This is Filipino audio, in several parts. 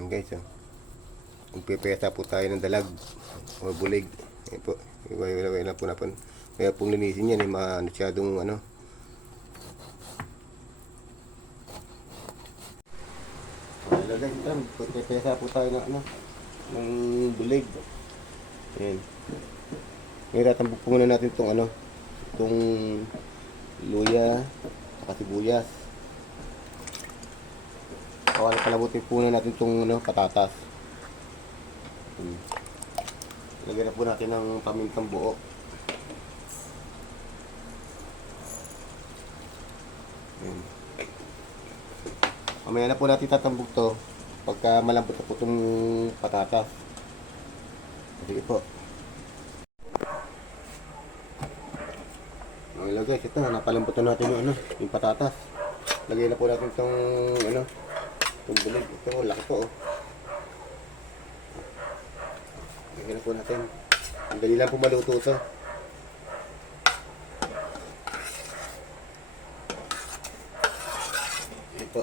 Ayan guys, oh. Magpipesa po tayo ng dalag o bulig. Ayan po. Iway na po na po. Kaya pong linisin yan, masyadong ano. Ayan guys, ito. Magpipesa po tayo ng ano, ng bulig. Ayan. Ngayon tatambok po muna natin itong ano, itong luya, saka sibuyas. Palabutin po na natin itong ano, patatas. Lagyan na po natin ng pamintang buo. Mamaya na po natin tatambok to pagka malambot na po itong patatas. Sige po. Okay guys, ito napalambot na natin yung ano, yung patatas. Lagyan na po natin itong ano, itong bulig. Ito, laki po, oh. Lagyan na po natin. Ang dali lang po maluto ito. Ito po.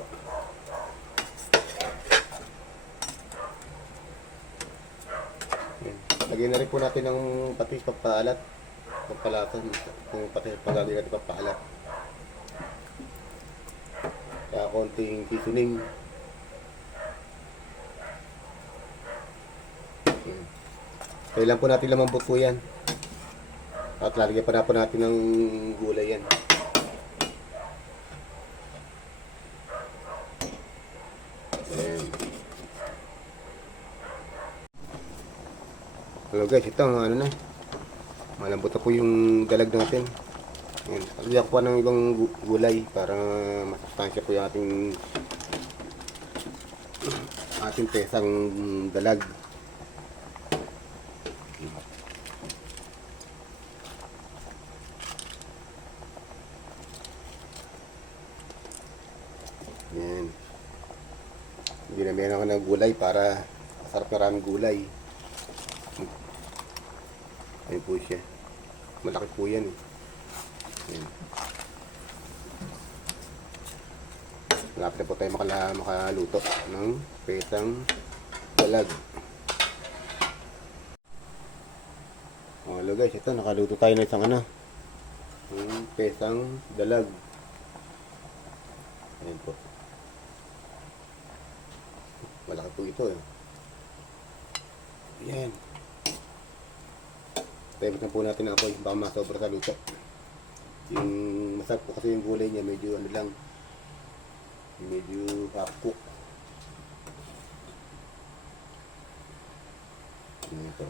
Lagyan na rin po natin ng pati pampalat. Pampalatan. Kung pati pagagawin natin pampalat. Kaya konting seasoning. Kailan po natin lamambot po yan. At lalagyan pa na po natin ng gulay yan. Ayan. Hello guys, ito ang ano na. Malambot na po yung dalag natin. Ayan. Lalagyan ko pa ng ibang gulay para masustansya po yung ating pesang dalag. Yan. Ginamihan ako ng gulay para masarap na raming gulay. Ayun po siya. Malaki po yan. Yan. Malapit na po tayo makaluto ng pesang dalag. Hello guys, ito nakaluto tayo ng isang ano, ng pesang dalag. Ayan po. Malaki po ito eh. Ayan. Tebot na po natin ang apoy. Baka masobra sa luto. Yung masarap po kasi yung gulay niya. Medyo ano lang. Medyo half cook. Ayan po.